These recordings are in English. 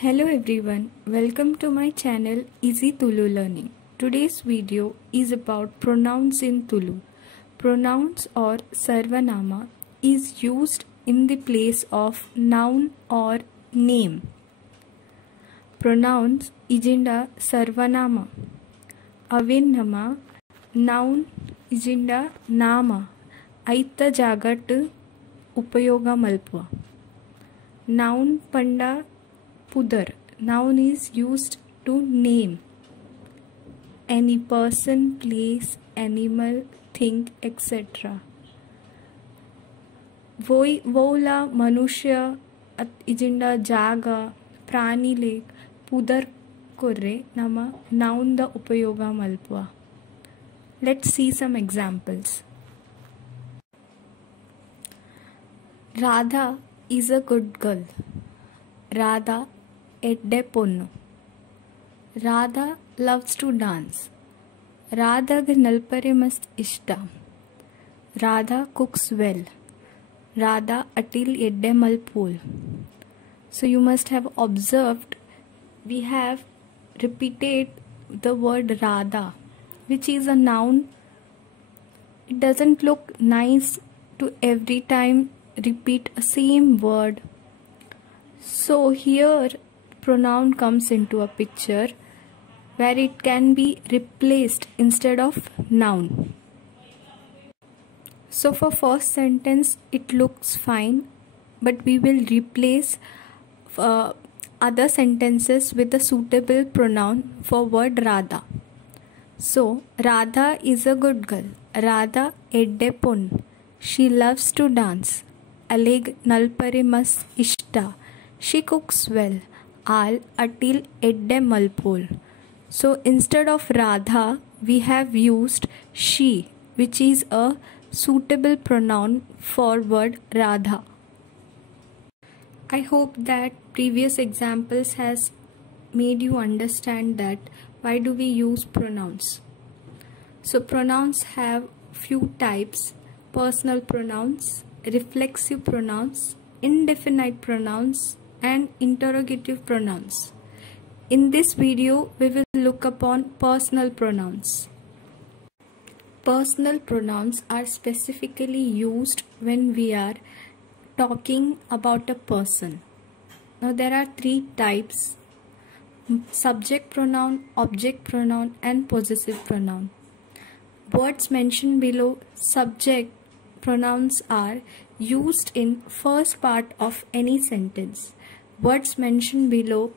Hello everyone, welcome to my channel Easy Tulu Learning. Today's video is about pronouns in Tulu. Pronouns or sarvanama is used in the place of noun or name. Pronouns izinda sarvanama. Avinnama noun izinda nama. Aita jagat upayoga malpua. Noun panda pudar. Noun is used to name any person, place, animal, thing, etc. Vola manushya izinda jaga pranile pudar korre nama noun da upayoga malpua. Let's see some examples. Radha is a good girl. Radha edde ponnu. Radha loves to dance. Radhaga nalpare mast ishta. Radha cooks well. Radha atil edde malpol. So you must have observed we have repeated the word Radha, which is a noun. It doesn't look nice to every time repeat a same word. So here pronoun comes into a picture where it can be replaced instead of noun. So for first sentence it looks fine, but we will replace other sentences with a suitable pronoun for word Radha. So Radha is a good girl. Radha edde pon. She loves to dance. Aleg nalpare mas ishta. She cooks well. Al atil edde malpol. So instead of Radha, we have used she, which is a suitable pronoun for word Radha. I hope that previous examples has made you understand that why do we use pronouns. So pronouns have few types: personal pronouns, reflexive pronouns, indefinite pronouns, and interrogative pronouns. In this video, we will look upon personal pronouns. Personal pronouns are specifically used when we are talking about a person. Now there are three types: subject pronoun, object pronoun, and possessive pronoun. Words mentioned below, subject pronouns are used in first part of any sentence. Words mentioned below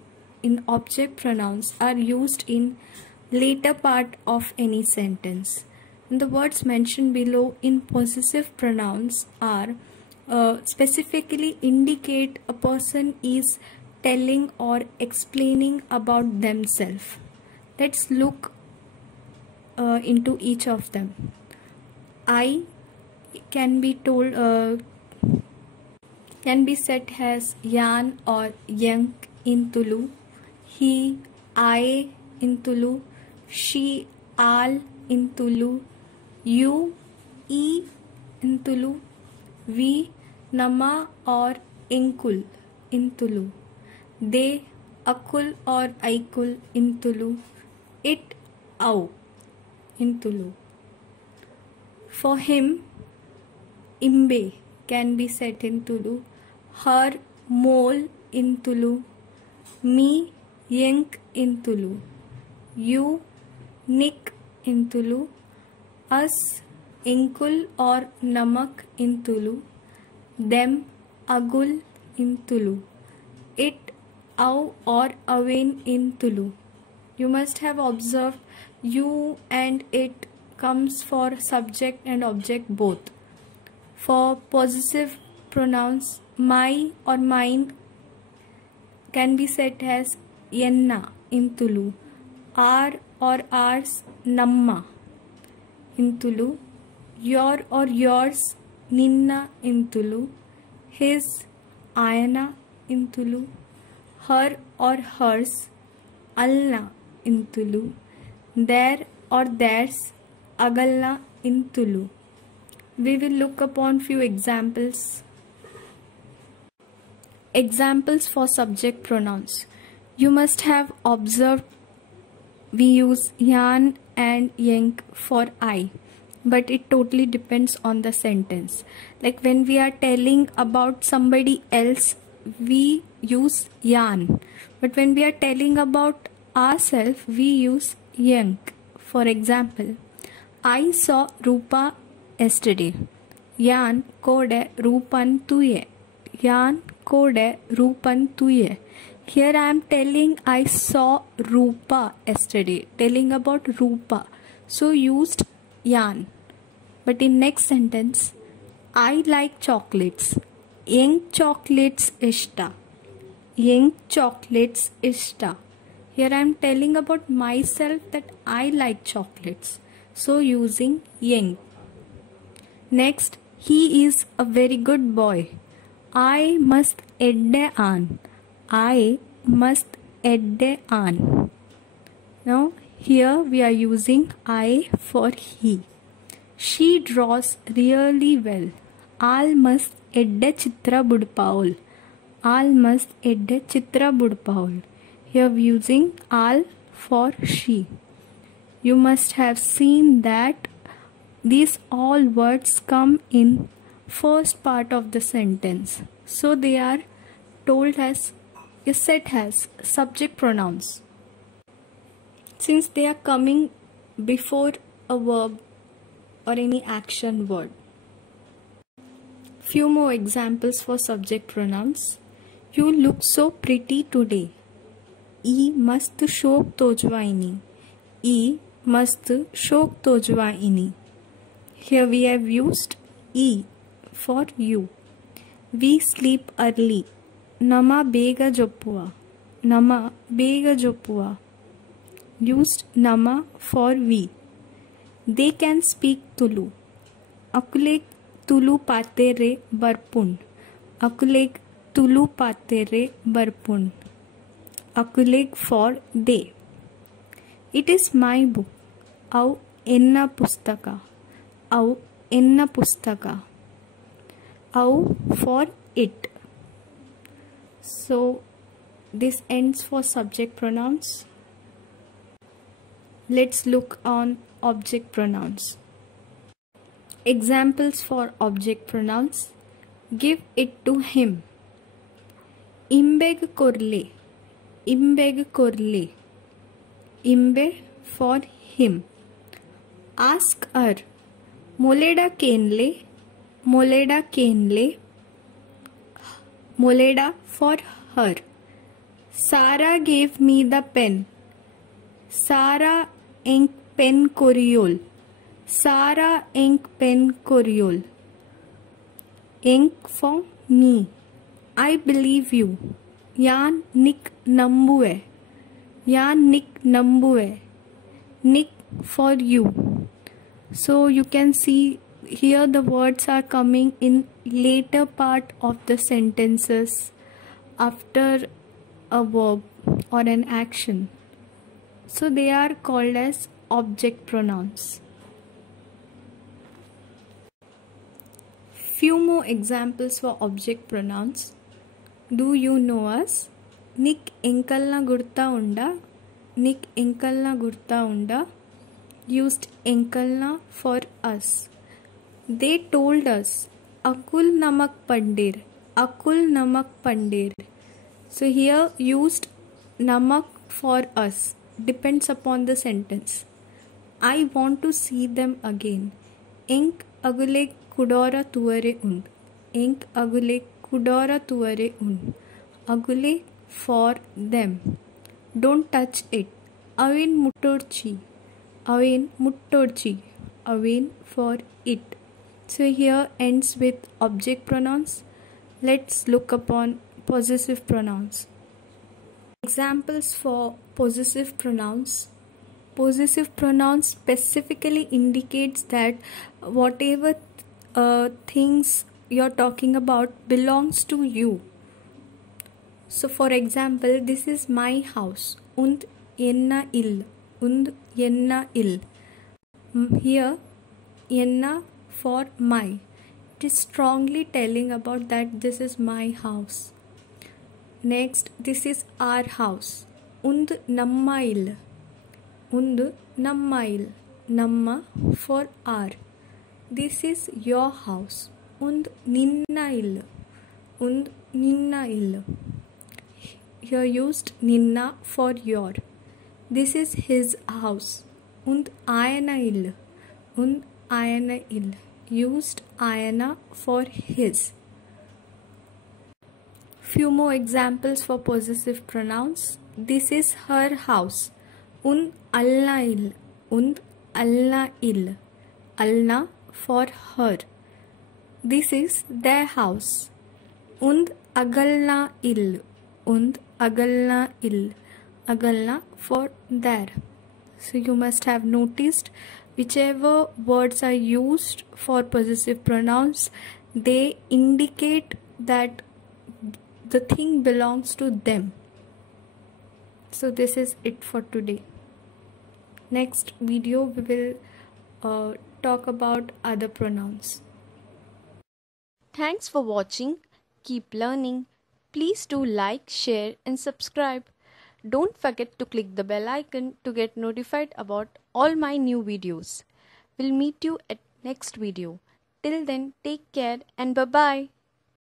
in object pronouns are used in later part of any sentence. And the words mentioned below in possessive pronouns are specifically indicate a person is telling or explaining about themselves. Let's look into each of them. I can be told can be said as yan or yang in Tulu. He, I in Tulu. She, al in Tulu. You, e in Tulu. We, nama or inkul in Tulu. They, akul or aikul in Tulu. It, au in Tulu. For him, imbe can be said in Tulu. Her, mol in Tulu. Me, yank in Tulu. You, nik in Tulu. Us, inkul or namak in Tulu. Them, agul in Tulu. It, au or awen in Tulu. You must have observed you and it comes for subject and object both. For possessive pronouns, my or mine can be said as yenna in Tulu. Our or ours, namma in Tulu. Your or yours, ninna in Tulu. His, ayana in Tulu. Her or hers, alna in Tulu. Their or theirs, agalna in Tulu. We will look upon few examples. Examples for subject pronouns. You must have observed we use yan and yank for I, but it totally depends on the sentence. Like when we are telling about somebody else, we use yan, but when we are telling about ourselves, we use yank. For example, I saw Rupa yesterday. Yan kode Rupan tuye. Yan kode Rupan tuye. Here I am telling I saw Rupa yesterday, telling about Rupa. So used yan. But in next sentence, I like chocolates. Yeng chocolates ishta. Yeng chocolates ishta. Here I am telling about myself that I like chocolates. So using yeng. Next, he is a very good boy. I must edde an. I must edde an. Now here we are using I for he. She draws really well. Al must edde chitra budpaul. Al must edde chitra budpaul. Here we are using al for she. You must have seen that these all words come in first part of the sentence. So they are told as set as subject pronouns. Since they are coming before a verb or any action word. Few more examples for subject pronouns. You look so pretty today. E mast shok tojwaini. E mast shok tojwaini. Here we have used E for you. We sleep early. Nama bega joppua. Nama bega joppua. Used nama for we. They can speak Tulu. Akulek Tulu pate re barpun. Akulek Tulu pate re barpun. Akulek for they. It is my book. Au enna pustaka. Au enna pustaka. Au for it. So this ends for subject pronouns. Let's look on object pronouns. Examples for object pronouns. Give it to him. Imbeg korle. Imbeg korle. Imbe for him. Ask her. Moleda kenle. Moleda kenle. Moleda for her. Sarah gave me the pen. Sarah ink pen coriol. Sarah ink pen coriol. Ink for me. I believe you. Yan nick nambue. Yan nick nambue. Nick for you. So you can see here the words are coming in later part of the sentences after a verb or an action. So they are called as object pronouns. Few more examples for object pronouns. Do you know us? Nick enkalna gurta unda. Nick enkalna gurta unda. Used enkalna for us. They told us. Akul namak pandir. Akul namak pandir. So here used namak for us. Depends upon the sentence. I want to see them again. Ink agule kudora tuare und. Ink agule kudora tuare und. Agule for them. Don't touch it. Avin muttorchi. Avin muttorchi. Avin for it. So here ends with object pronouns. Let's look upon possessive pronouns. Examples for possessive pronouns. Possessive pronouns specifically indicates that whatever things you're talking about belongs to you. So for example, this is my house. Und enna ill. Und enna ill. Here, enna for my. It is strongly telling about that this is my house. Next, this is our house. Und namma illu. Und namma illu. Namma for our. This is your house. Und ninna illu. Und ninna illu. Here used ninna for your. This is his house. Und ayana illu. Und ayana illu. Used ayana for his. Few more examples for possessive pronouns. This is her house. Und alna ill. Und alna ill. Alna for her. This is their house. Und agalna ill. Und agalna ill. Agalna for their. So you must have noticed whichever words are used for possessive pronouns, they indicate that the thing belongs to them. So this is it for today. Next video we will talk about other pronouns. Thanks for watching. Keep learning. Please do like, share and subscribe. Don't forget to click the bell icon to get notified about all my new videos. We'll meet you at next video. Till then, take care and bye-bye.